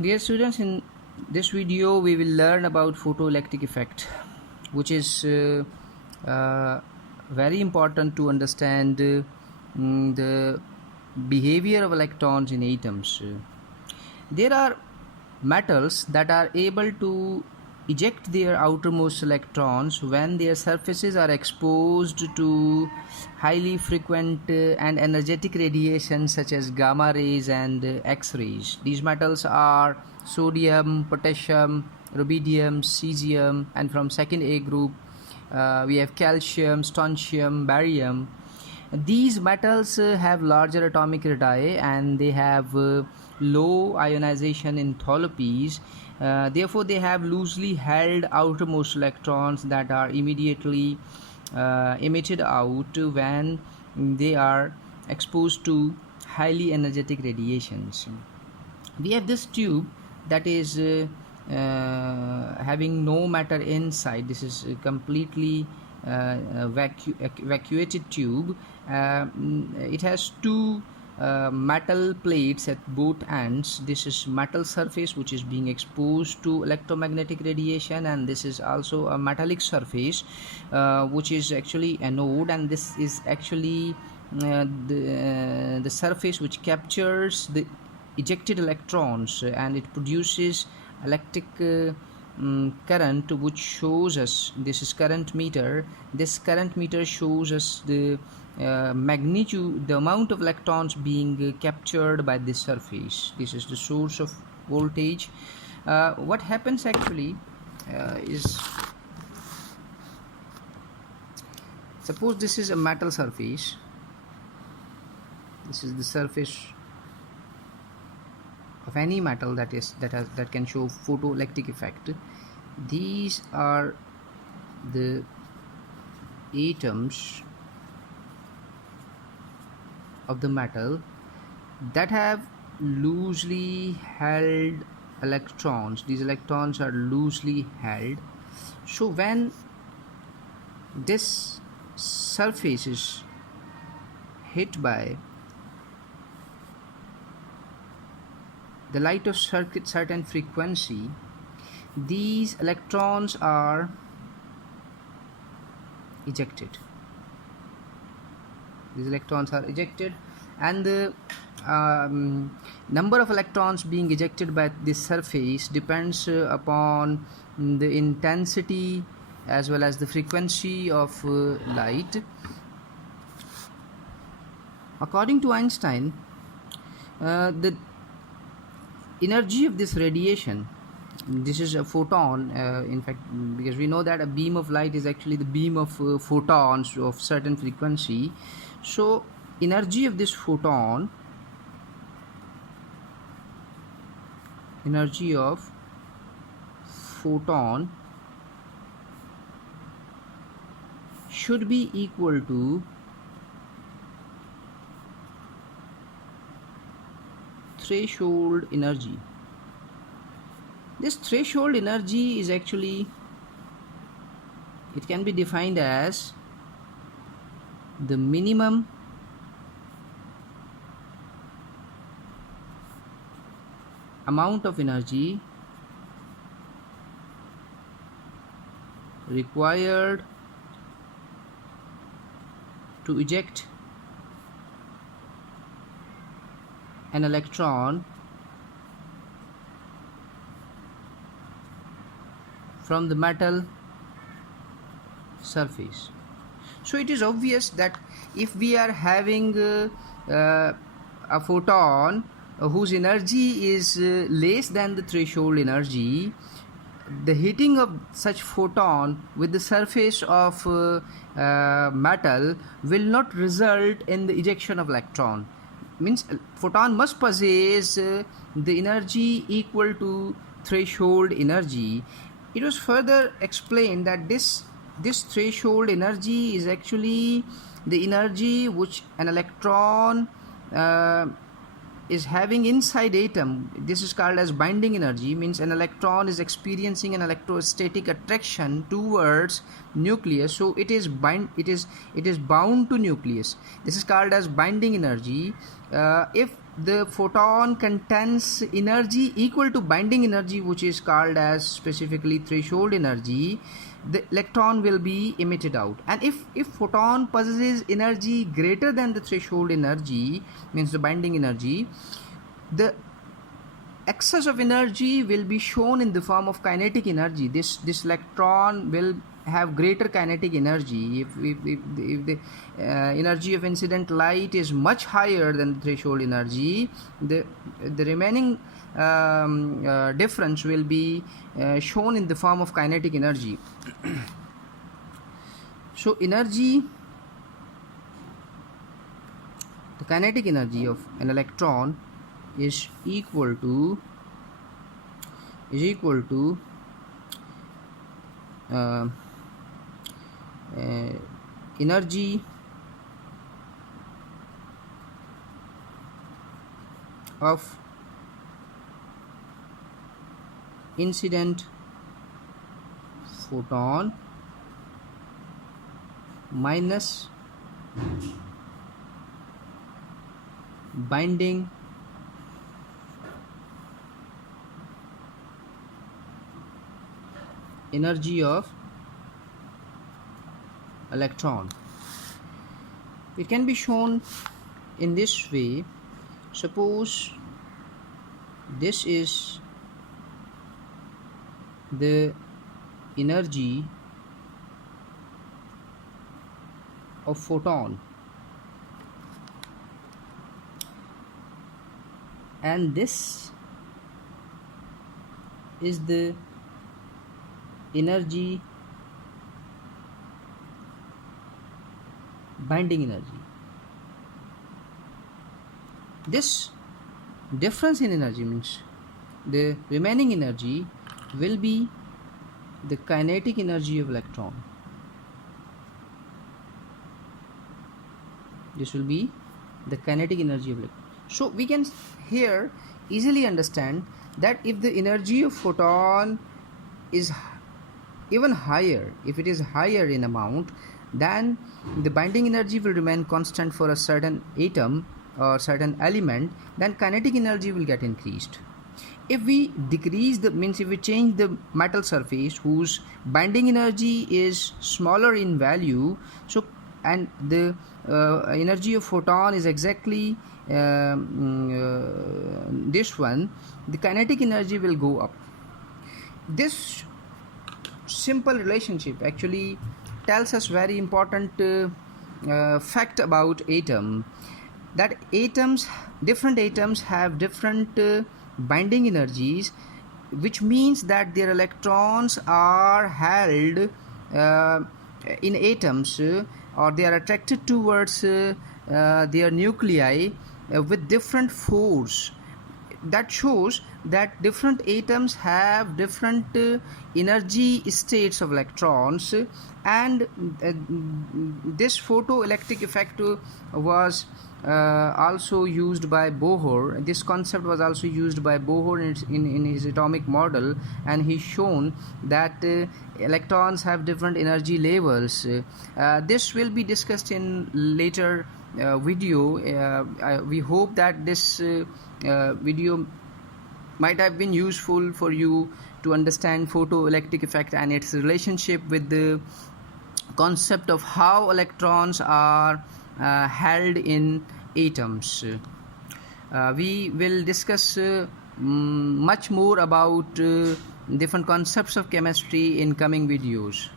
Dear students, in this video we will learn about photoelectric effect, which is very important to understand the behavior of electrons in atoms. There are metals that are able to eject their outermost electrons when their surfaces are exposed to highly frequent and energetic radiation such as gamma rays and X-rays. These metals are sodium, potassium, rubidium, cesium, and from second A group we have calcium, strontium, barium. These metals have larger atomic radii and they have low ionization enthalpies. Therefore, they have loosely held outermost electrons that are immediately emitted out when they are exposed to highly energetic radiations. We have this tube that is having no matter inside. This is completely vacuated tube. It has two metal plates at both ends. This is metal surface which is being exposed to electromagnetic radiation, and this is also a metallic surface which is actually anode, and this is actually the surface which captures the ejected electrons and it produces electric current, which shows us, this is current meter. This current meter shows us the magnitude, the amount of electrons being captured by this surface. This is the source of voltage. What happens actually is, suppose this is a metal surface. This is the surface of any metal that can show photoelectric effect. These are the atoms of the metal that have loosely held electrons. These electrons are loosely held. So when this surface is hit by the light of certain frequency, these electrons are ejected. These electrons are ejected, and the number of electrons being ejected by this surface depends upon the intensity as well as the frequency of light. According to Einstein, the energy of this radiation, this is a photon, in fact, because we know that a beam of light is actually the beam of photons of certain frequency. So energy of this photon, should be equal to threshold energy. This threshold energy is actually, it can be defined as the minimum amount of energy required to eject an electron from the metal surface. So it is obvious that if we are having a photon whose energy is less than the threshold energy, the hitting of such photon with the surface of metal will not result in the ejection of electron. Means photon must possess the energy equal to threshold energy. It was further explained that this threshold energy is actually the energy which an electron is having inside atom. This is called as binding energy. Means an electron is experiencing an electrostatic attraction towards nucleus, so it is bound to nucleus. This is called as binding energy. If the photon contains energy equal to binding energy, which is called as specifically threshold energy, the electron will be emitted out. And if photon possesses energy greater than the threshold energy, means the binding energy, the excess of energy will be shown in the form of kinetic energy. This electron will have greater kinetic energy. If the energy of incident light is much higher than the threshold energy, the remaining difference will be shown in the form of kinetic energy. So energy, the kinetic energy of an electron is equal to energy of incident photon minus binding energy of electron. It can be shown in this way. Suppose this is the energy of photon, and this is the energy binding energy. This difference in energy means the remaining energy will be the kinetic energy of electron. This will be the kinetic energy of electron. So we can here easily understand that if the energy of photon is even higher, if it is higher in amount, then the binding energy will remain constant for a certain atom or certain element, then kinetic energy will get increased. If we decrease the, means if we change the metal surface whose binding energy is smaller in value, so and the energy of photon is exactly this one, the kinetic energy will go up. This simple relationship actually tells us very important fact about atom, that different atoms have different binding energies, which means that their electrons are held in atoms or they are attracted towards their nuclei with different force. That shows that different atoms have different energy states of electrons, and this photoelectric effect was also used by Bohr. This concept was also used by Bohr in his atomic model, and he's shown that electrons have different energy levels. This will be discussed in later video. We hope that this video might have been useful for you to understand photoelectric effect and its relationship with the concept of how electrons are held in atoms. We will discuss much more about different concepts of chemistry in coming videos.